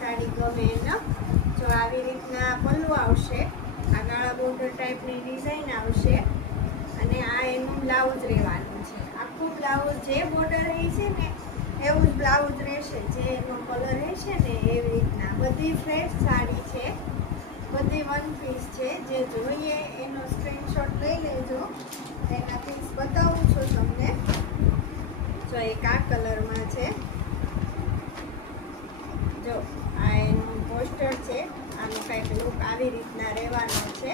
સાડી ગમે એને જો આવી રીતના પલ્લું આવશે, આ ગાળા બોર્ડર ટાઈપની ડિઝાઇન આવશે અને આ એનું બ્લાઉઝ રહેવાનું છે. આખું બ્લાઉઝ જે બોર્ડર રહી છે ને એવું જ બ્લાઉઝ રહેશે, જે એનો કલર રહેશે ને એવી રીતના. બધી ફ્રેશ સાડી છે, બધી વન પીસ છે. જે જોઈએ એનો સ્ક્રીનશોટ લઈ લેજો. એના પીસ બતાવું છું તમને. જો એક આ કલરમાં છે, જો આ એનું પોસ્ટર છે. આનું કંઈક લુક આવી રીતના રહેવાનો છે.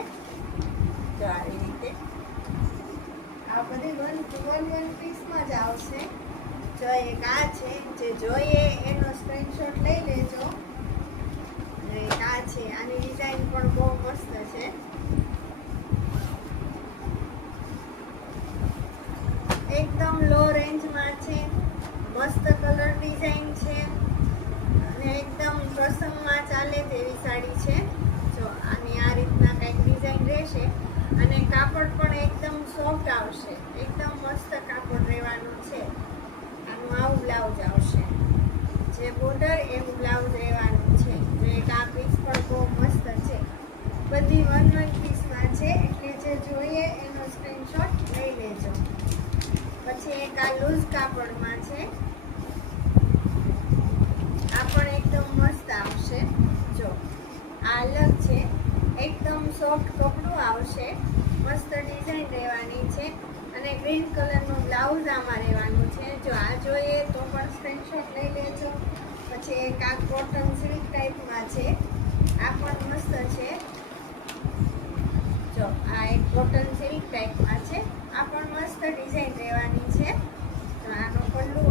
જો આવી રીતે આ બધી વન પીસમાં જ આવશે. જો એક આ છે, જે જોઈએ એનો સ્ક્રીનશોટ લઈ લેજો. એક આ છે, આની ડિઝાઇન પણ બહુ મસ્ત છે. એકદમ લો રેન્જમાં છે, મસ્ત કલર ડિઝાઇન છે અને એકદમ પ્રસંગમાં ચાલે તેવી સાડી છે. જો આની આ રીતના કંઈક ડિઝાઇન રહેશે અને કાપડ પણ એકદમ સોફ્ટ આવશે, એકદમ મસ્ત કાપડ રહેવાનું છે. આનું આવું બ્લાઉઝ આવશે, જે બોર્ડર એવું બ્લાઉઝ રહેવાનું છે. જો એક આ પીસ પણ બહુ મસ્ત છે. બધી વન પીસમાં છે, એટલે જે જોઈએ એનો સ્ક્રીનશોટ લઈ લેજો. પછી એક આ લૂઝ કાપડમાં છે, આ પણ એકદમ મસ્ત આવશે. જો આ અલગ છે, એકદમ સોફ્ટ કપડું આવશે, મસ્ત ડિઝાઇન રહેવાની છે અને ગ્રીન કલરનું બ્લાઉઝ આમાં રહેવાનું છે. જો આ જોઈએ તો પણ સ્ક્રીનશોટ લઈ લેજો. પછી એક આ કોટન સિલ્ક ટાઈપમાં છે, આ પણ મસ્ત છે. જો આ એક કોટન સિલ્ક ટાઈપમાં છે, આ પણ મસ્ત ડિઝાઇન રહેવાની છે. તો આનો પલ્લું